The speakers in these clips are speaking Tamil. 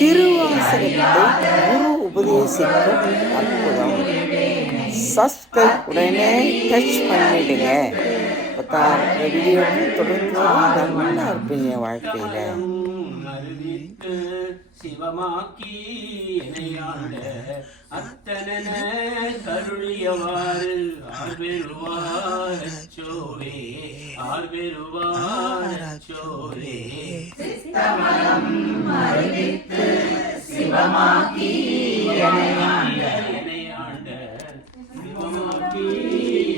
திருவாசகத்தை குரு உபதேசிக்கும் அற்புதம். சப்ஸ்கிரைப் உடனே டச் பண்ணிடுங்க. வீடியோக்கு தொடர்ந்து நல்லா இருப்பீங்க வாழ்க்கையில. சிவமாக்கி இணையாண்ட அத்தன கருளியவாறு ஆர்வெருவாரச்சோவே ஆர்வெருவாரச்சோவே சித்தமலம் அறிவித்து சிவமாக்கி இணையாண்ட சிவமாக்கி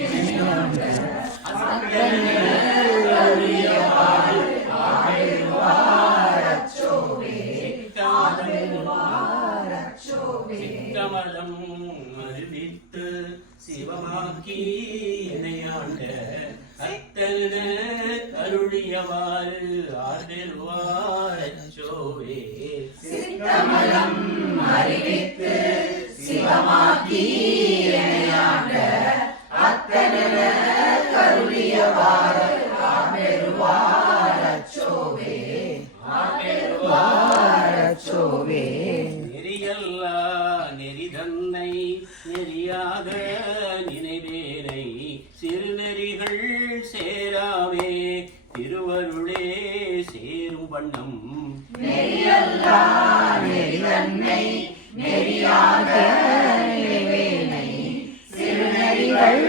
இணையாண்ட சித்தமலம் அறிவித்து சிவமாக்கி இணையாண்ட அத்தன கருளியவாறு ஆர்வெருவாரச்சோவே சித்தமலம் அறிவித்து சிவமாக்கி இணையாண்ட அத்தன கருளியவாறு ஆர்வெருவாரச்சோவே ஆர்வெருவாரச்சோவே நெறியல்லா நெறிதன்னை நெறியாக நினைவேனை சிறுநெறிகள் சேராமே திருவருளே சேரும் வண்ணம் நெறியல்லா நெறிதன்னை நெறியாக நினைவேனை சிறுநெறிகள்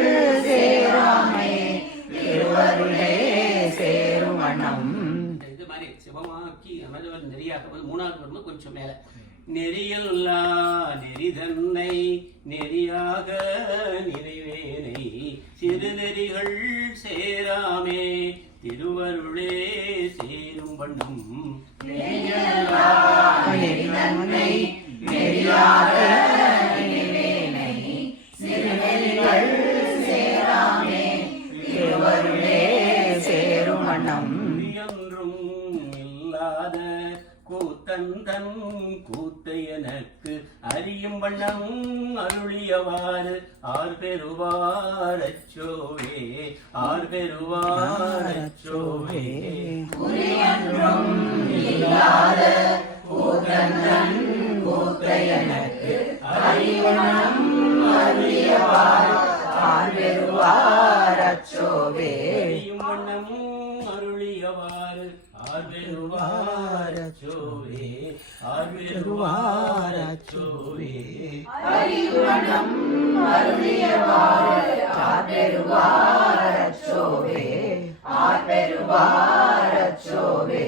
சேராமே திருவருளே சேரும் வண்ணம். இது மாதிரி சிவமாக்கி அமர்வர் நெறியாக மூணாவது வரும்போது கொஞ்சம் மேல நெறியல்லா நெறிதன்னை நெறியாக நிறைவேனை சிறுநெறிகள் சேராமே திருவருளே சேரும் வண்ணம். நெறியல்லா நெறிதன்னை நெறியாக நினைவேனை சிறுநெறிகள் சேராமே திருவருளே சேரும் வண்ணம். என்றும் இல்லாத கூத்தந்தன் கூத்தை எனக்கு அறியும் வண்ணம் அருளியவாறு ஆர்வெருவாரச்சோவே ஆர்வெருவாரச்சோவே குறியன்றும் இல்லாத கூத்தந்தன் கூத்தை எனக்கு அறிவனம் அருளியவாறு ஆர்வெருவாரச்சோவே அறியும் வண்ணம் அருளியவாறு ஆர்வெருவாரச்சோவே ஆர்வெருவாரச்சோவே அறிவனம் அருளியவாறு ஆர்வெருவாரச்சோவே ஆர்வெருவாரச்சோவே.